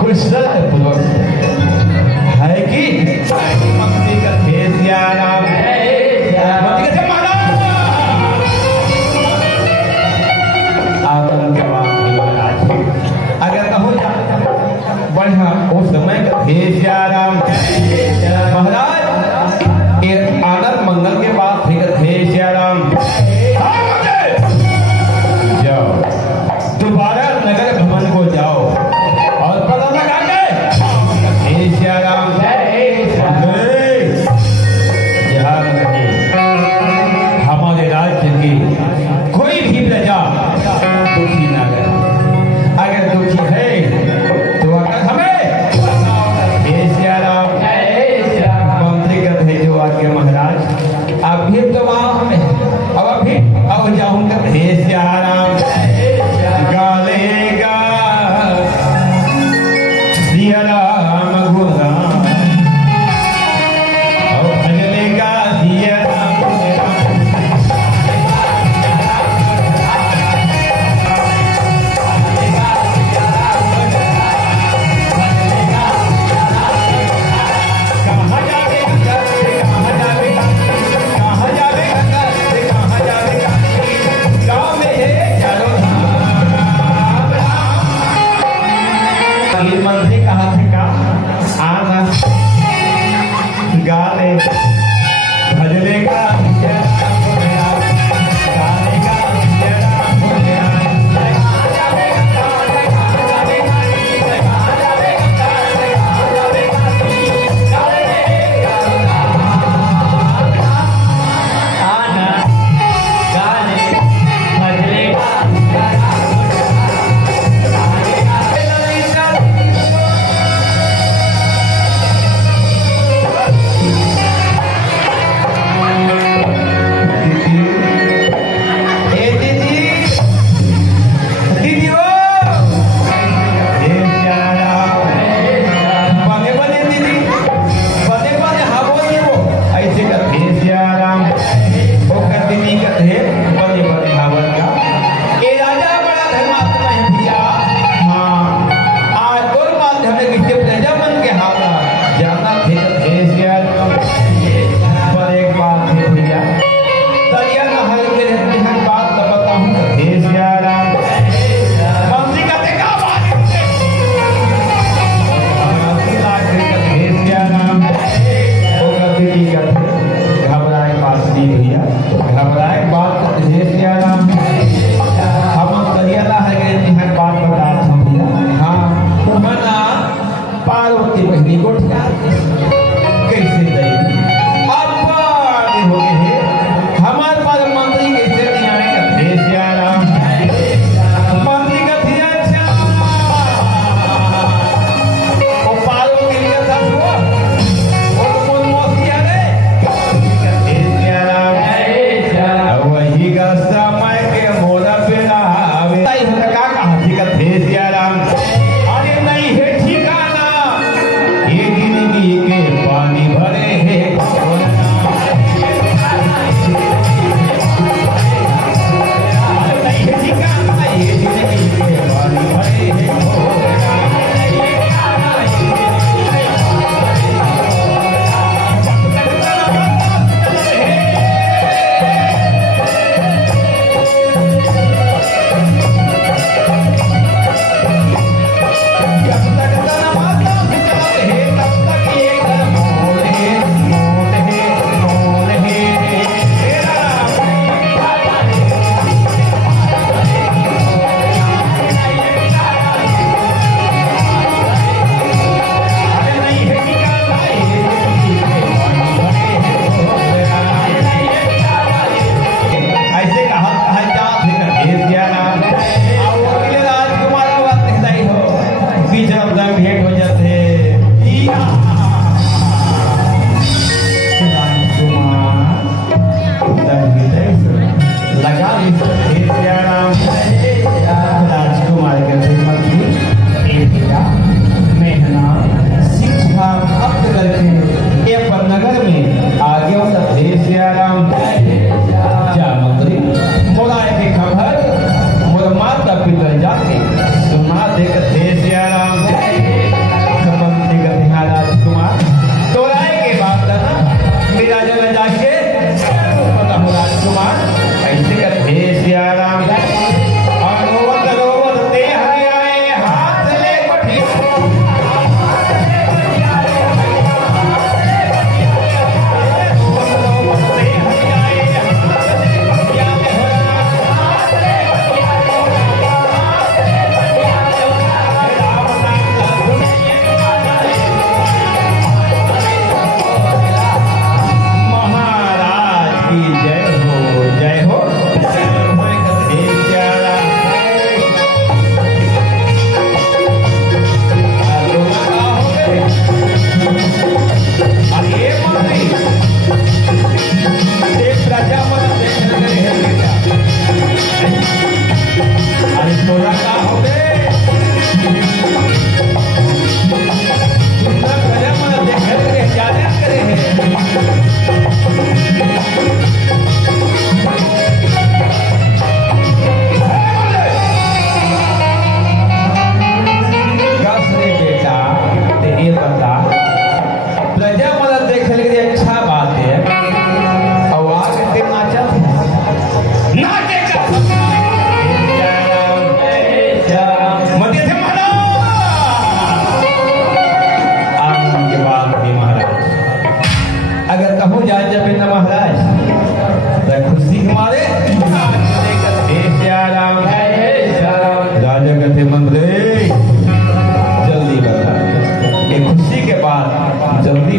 कोई श्रद्धा पूर्वक है कि मंत्री कथे सिया राम मंत्री कथे महाराज आदम के बाद महाराज अगर कहो जा बढ़िया उस समय कथे सिया राम महाराज ये आनंद मंगल के बाद फिर कथे सिया राम जाओ दोबारा नगर भ्रमण को जाओ और पता लगा के सिया राम ध्यान रखिए हमारे राज्य की कोई भी प्रजा दुखी ना रहे। अगर दुखी है तो अगर हमें सिया राम मंत्री का भेजो आगे महाराज अभी तो वहां अब अभी अब जाऊंगा सिया राम गालेगा सिया राम गुणगान और भजलेगा सिया राम कहाँ जावेगा कहाँ जावेगा कहाँ जावेगा कहाँ जावेगा गाँव में है चलो ये मंत्री कहाँ से का आना गाले भजलेगा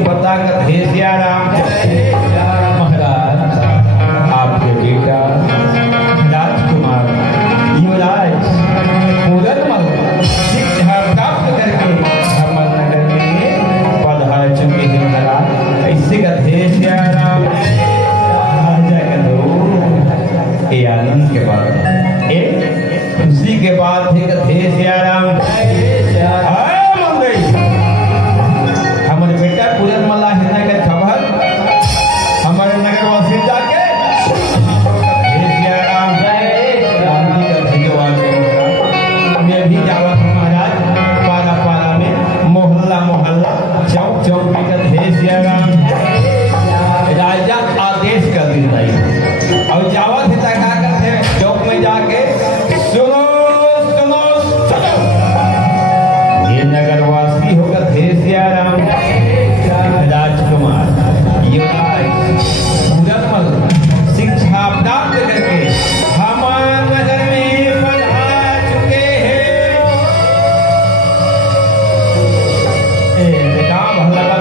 बताकर हे सिया राम महाराज आपके बेटा राजकुमार युवराज पूरनमल शिक्षा प्राप्त करके हमर नगर में पधार चुके हैं महाराज। ऐसे कहते सिया राम ये आनंद के बाद एक खुशी के बाद थे कहते सिया राम हमारे बेटा पूरनमल हिना के खबर हमारे नगर वासी जाके मैं भी जावा महाराज पारा पारा में मोहल्ला मोहल्ला चौक चौक में कहते सिया राम राजा आदेश कर दी रही और जावा थे क्या करते चौक में जाके सुनो सुनो सुनो ये नगरवासी होकर थे सिया राम राजकुमार युवराज पूरनमल शिक्षा प्राप्त करके हमारे नगर में पधार चुके हैं। काम भला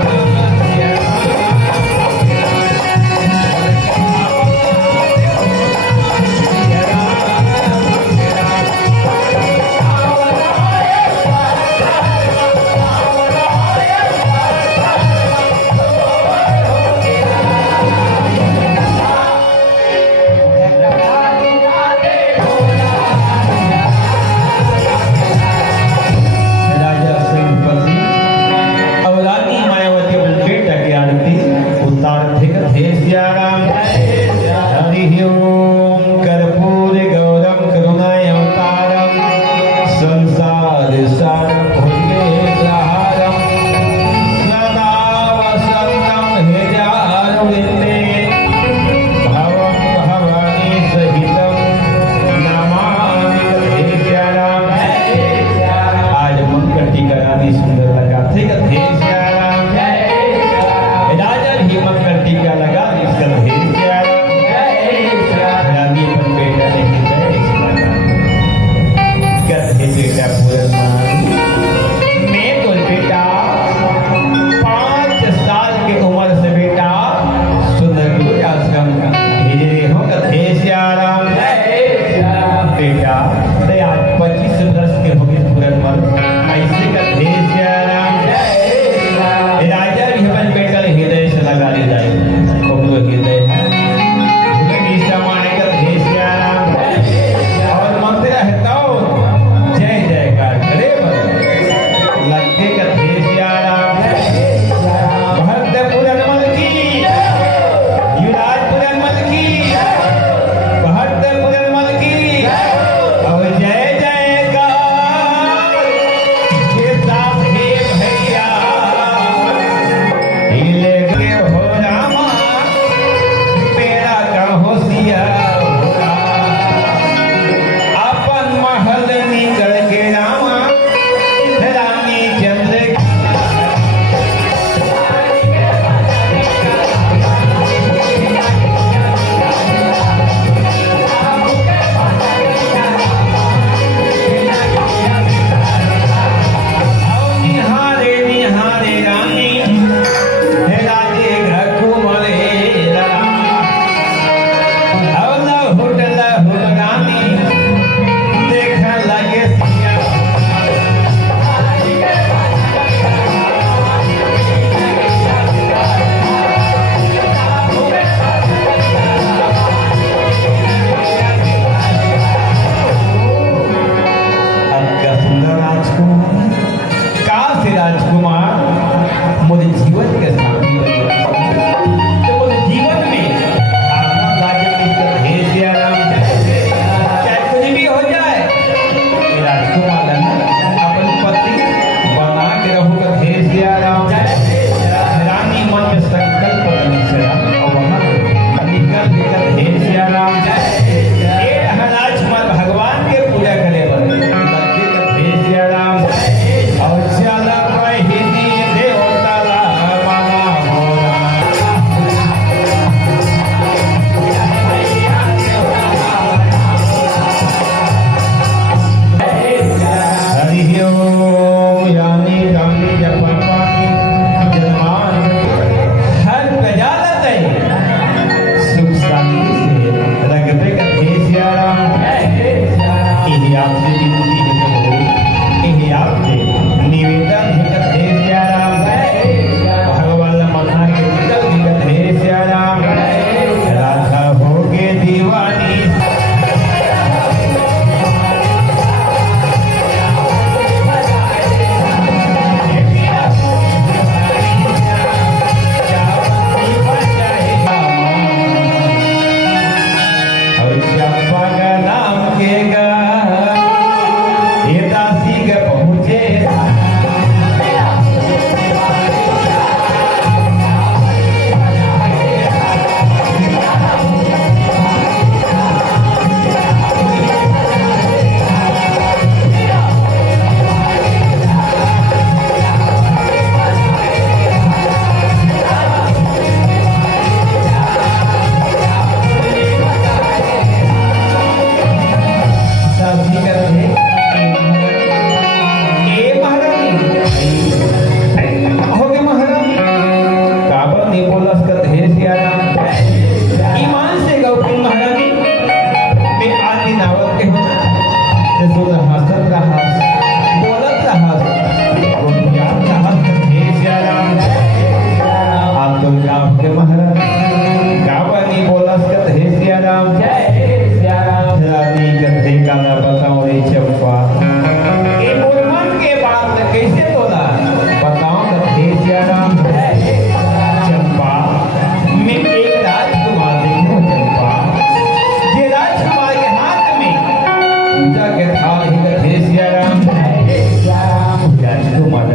राजकुमार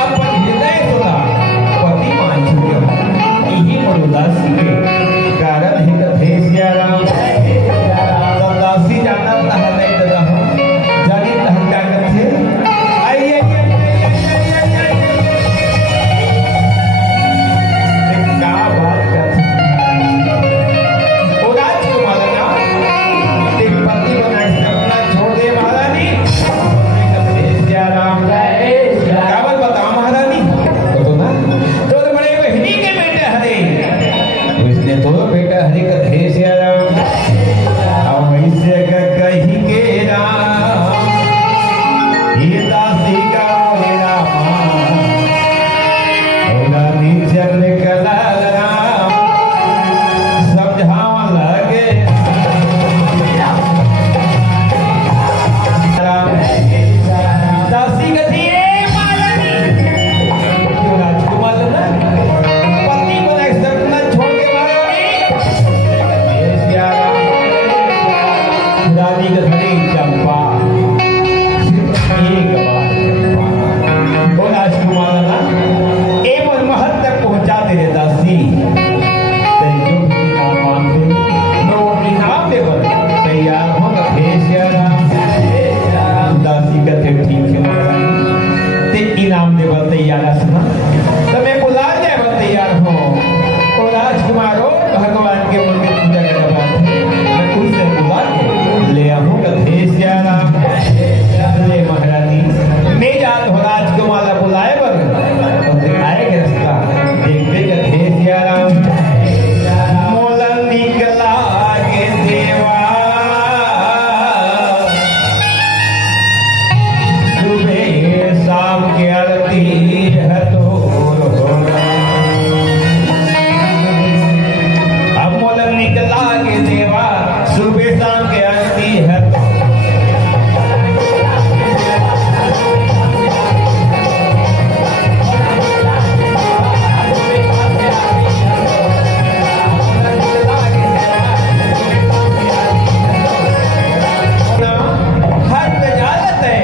अपन हृदय सुना पति मान चुके यही मरुदासी के कारण ही कथे सिया राम तो दासी जाना तहने रहो जानी तहका कथे आइए क्या बात करते ओ राजकुमार ना एक पति बनाए से अपना छोड़ दे महारानी कथे सिया राम कावल बताओ महारानी तो ना तो बड़े बहनी के बेटे हरे उसने तो बेटा हरि कथे सिया राम अब ऐसे कही के राम ये दासी का मेरा रानी चल कला राम समझावा लगे राम दासी कथी क्यों राजकुमार ना पति बना सपना छोड़ के रानी कथनी चंपा एक बार वो राजकुमार ना एवं महल तक पहुंचा तेरे दासी तेरे जो भी नाम मांगे मैं वो अपनी नाम देकर तैयार हूँ कथे सिया राम दासी कथे ठीक है महारानी ते इनाम देकर तैयार असना तो मैं बुला जाए बस तैयार हूँ तो राजकुमारों भगवान के मंदिर पूजा करने बात मैं उससे बुला के ले आऊँ कथे सिया राम ले महारानी मैं जात हो राजकुमार बुलाए बर तो आएगा रास्ता देखते कथे सिया राम मोलन निकला के देवा सुबह शाम के आरती है तो अब मोलन निकला के देवा सुबह शाम के आरती है हर वजालत है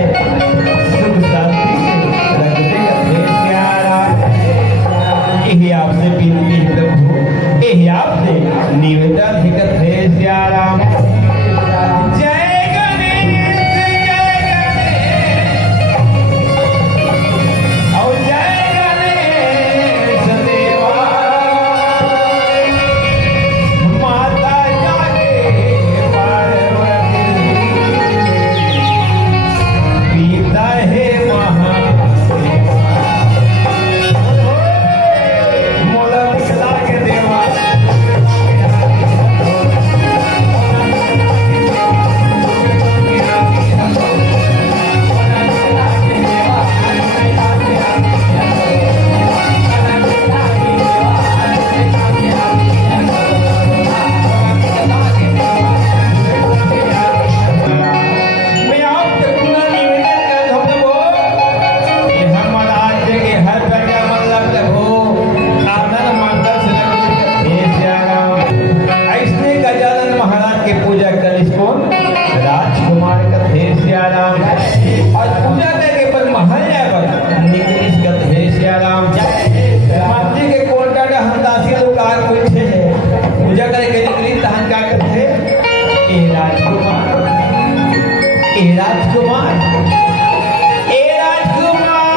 सुख शांति से रखते कथे सिया राम यही आपसे विनती है प्रभु यही आपसे निवेदन है कथे सिया राम जय गणेश और जय गणेश देवा माता जागे पार्वती पिता है महादेवा मोला निकला के देवा मैं आपसे पुनः निवेदन कर प्रभु कि हम राज्य के हर प्रजा मतलब प्रभु आनंद मंगल से कथे सिया राम ऐसने गजानन महाराज के पूजा कर इसको राजकुमार कथे सिया राम और पूजा करके पर महल पर निकलिस कथे सिया राम माती के कोलका का हम दासी लोग आग बैठे पूजा करके निकली तहन का कथे ए राजकुमार ए राजकुमार ए राजकुमार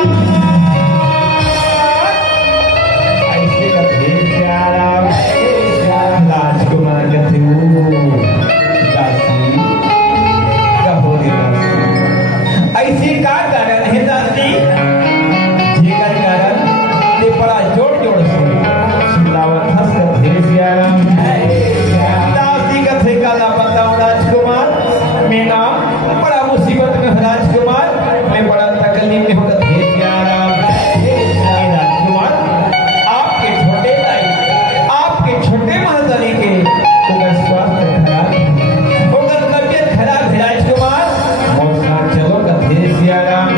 ऐसे कथे सिया राम राजकुमार कथे दासी कहो रे दासी ऐसी का कारण है दासी जेकर कारण ते बड़ा जोड़ जोड़ से सुनावत हंस कथे सिया राम दासी कथे काला बताओ राजकुमार मैं नाम बड़ा मुसीबत में हूँ राजकुमार मैं बड़ा तकलीफ में हूँ कथे सिया राम राजकुमार आपके छोटे भाई आपके छोटे महादनी के उनका स्वास्थ्य खराब उनका तबियत खराब है राजकुमार और साथ चलो कथे सिया राम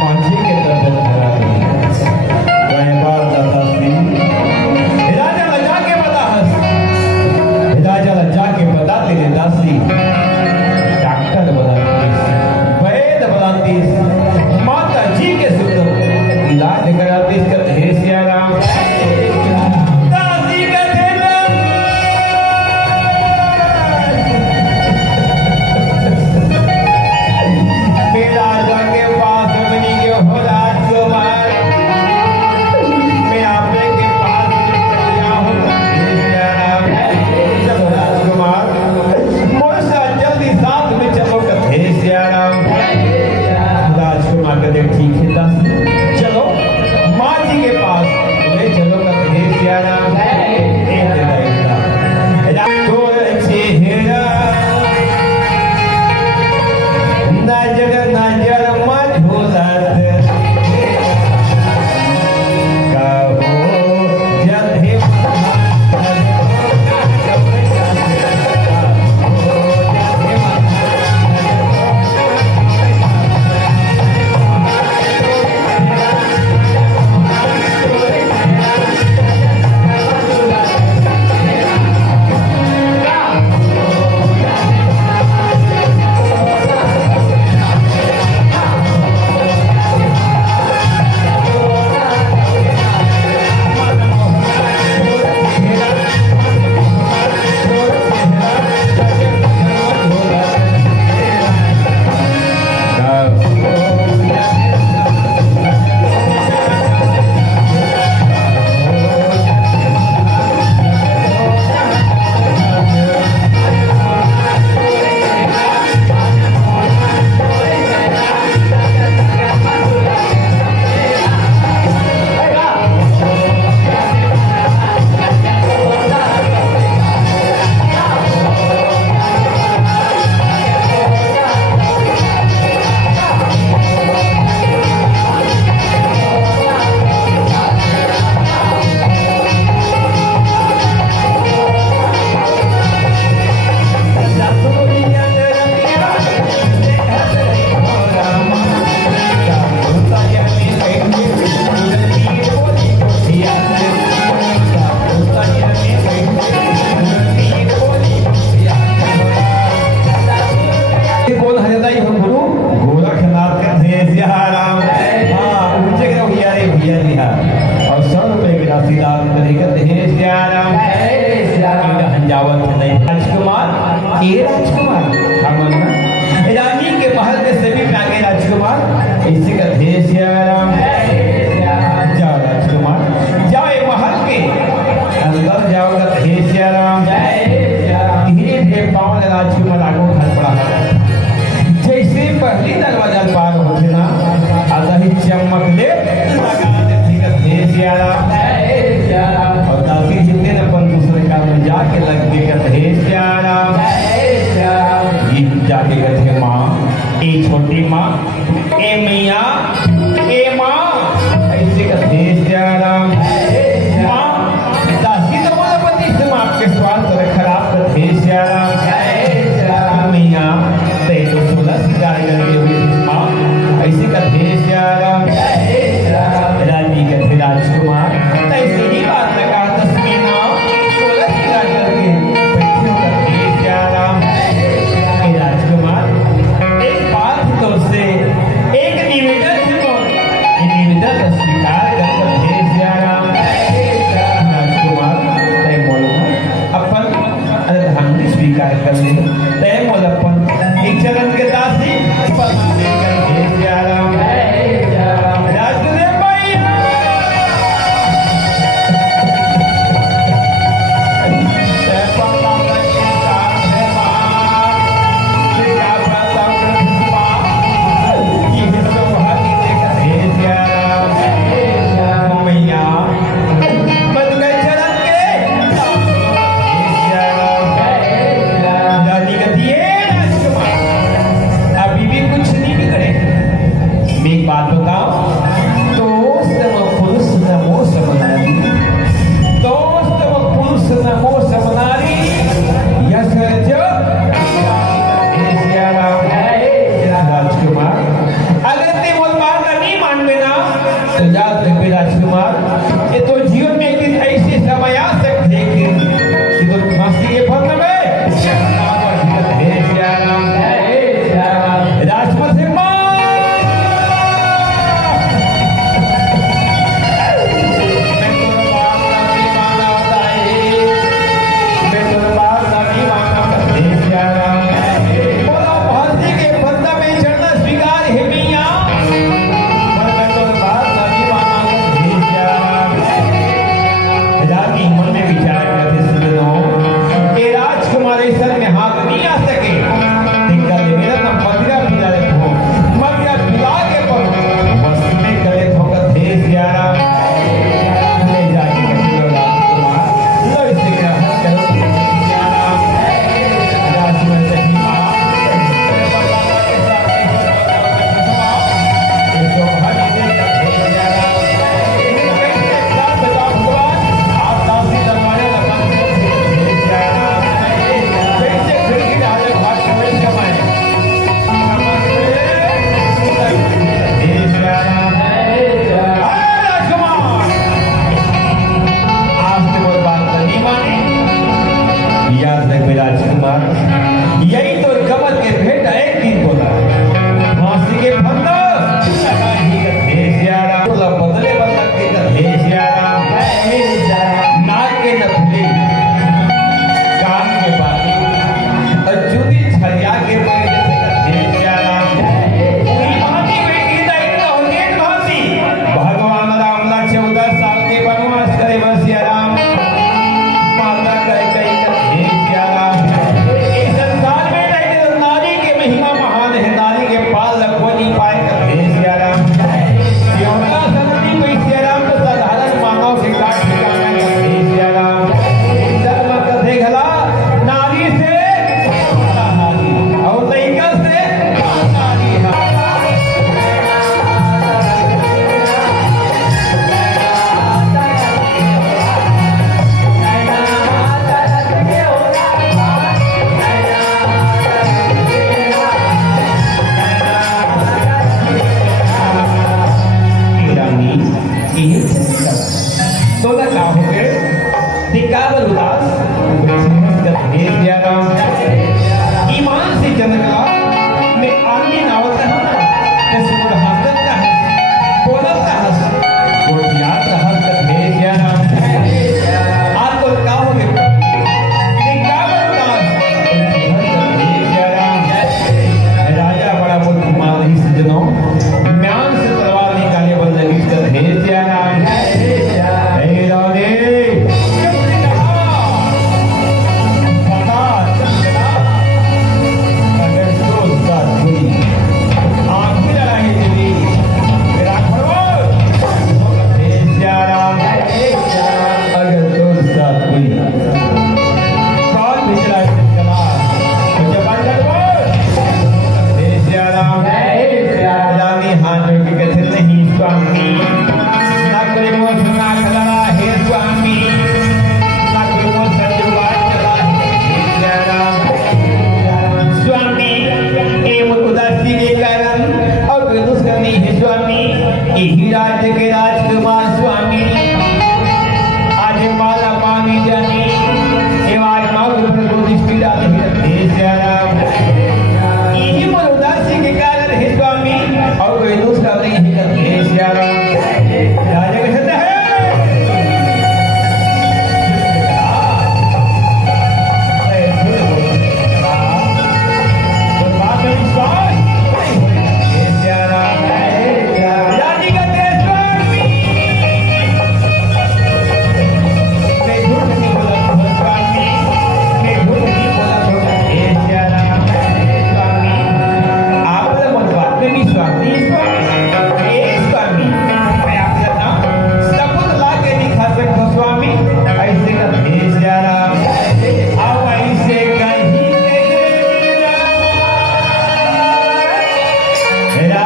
मांझी के तबियत खराब है बार दाता सिंह राजा जाके बता हंस राजा जाके बता तेरे दासी इसी का थे सियाराम। जाओ राजकुमार, जाओ ये महल के अंदर जाओ का थे सियाराम। धीरे धीरे पाँव राजकुमार आगो घर पड़ा है। जैसे पहली दरवाजा पार होते ना आधा ही चमक ले लगा देती का थे सियाराम। और दासी जितने ने अपन दूसरे काम में जाके लग के का थे सियाराम। जाके कहते माँ ए छोटी माँ ए मैया ए माँ ऐसे कहते सियाराम। माँ दासी तो बोला पति से माँ आपके स्वास्थ्य खराब करते सियाराम। मैया ते तो 16 सिंगार करके हुई माँ ऐसे कहते सियाराम। रानी कहते राजकुमार ऐसे ही बात लगा 10 महीना 16 सिंगार करके बैठे हो कहते सियाराम। राजकुमार एक बात तो से एक निवेदन है तो निवेदन स्वीकार कर थे सियाराम। राजकुमार तय बोलो अपन अरे हमने स्वीकार कर ले तय बोल अपन एक चरण के दासी कर थे सियाराम। राजकुमार भैया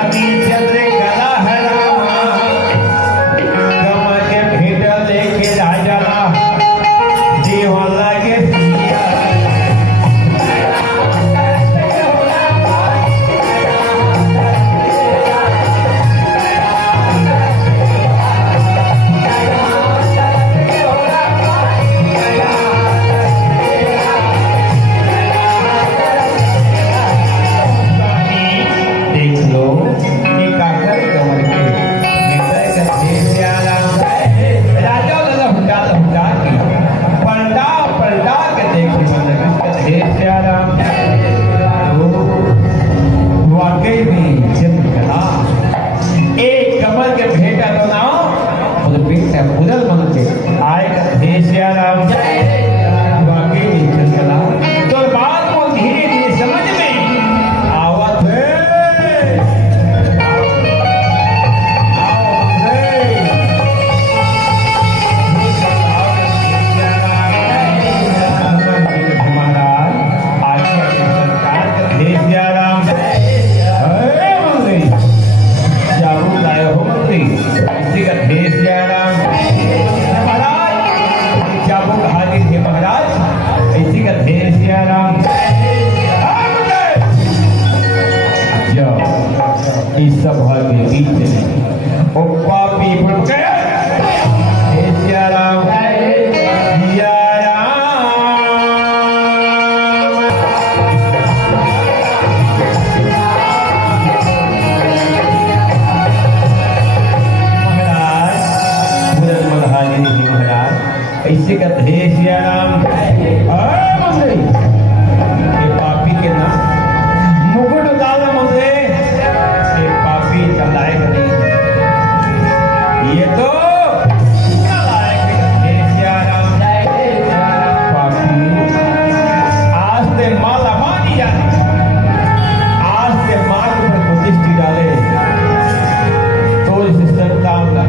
रानी चंद्रकला है रामा कमल के भेंट लेके राजा देवाला के पिया देख लो ये काकर कमल के नेता का देश आराम राजा लहटा लहटा के पलटा पलटा के देखे मतलब इसका देश आराम वाकई में चंद्रकला एक कमल के भेंटा तो ना और बेटा बुदल बन के आएगा देश आराम वाकई में चंद्रकला तो बात को धीरे धीरे समझ में आवत है इस सभा के बीच में ओ पापी बन गया हे सिया राम सिया राम महाराज पूरन मल्हारी जी महाराज ऐसे कहते हे सिया राम मंत्री ये पापी के नाम मुकुट डाल मंत्री लायक नहीं ये तो आज से माला मानी जाती आज से मार्ग पर प्रतिष्ठित डाले तो इस संतान का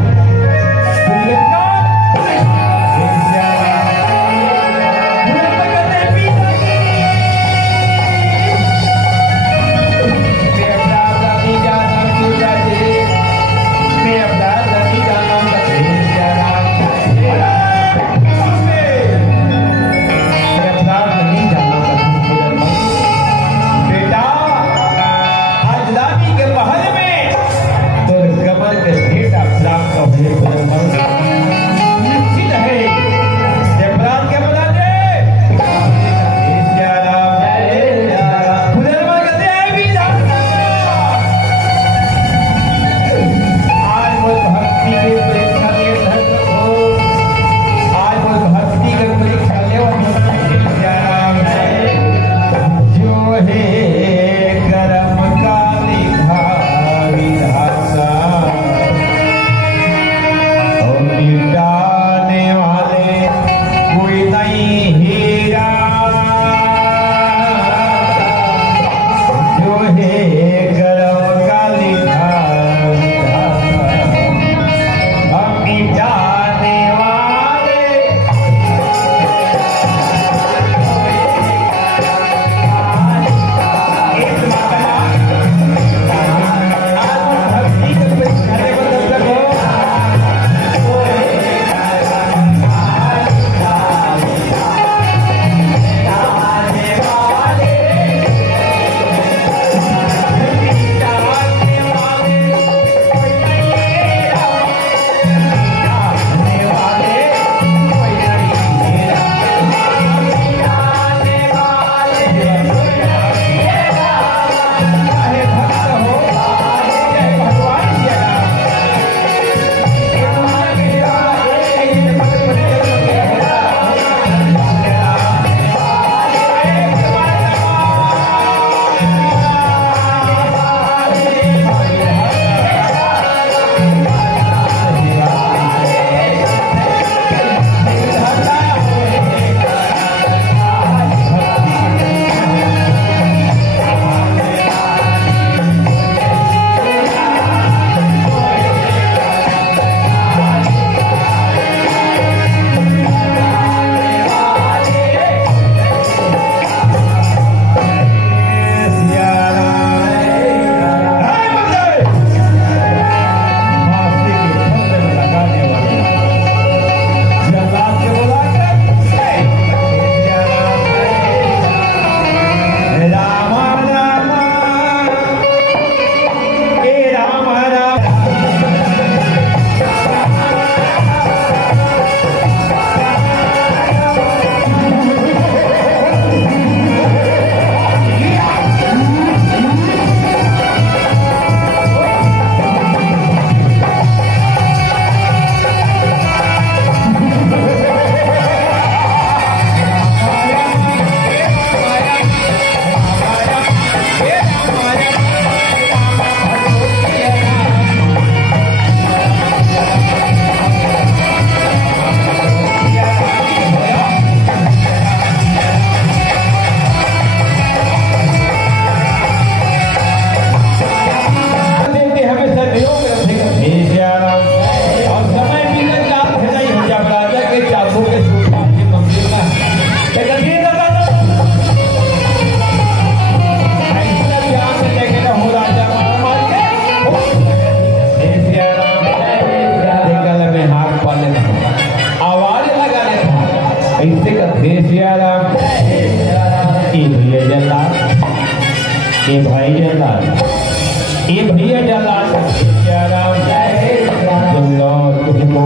ये भैया जला सिया राम जल्लो तुझको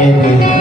ये भी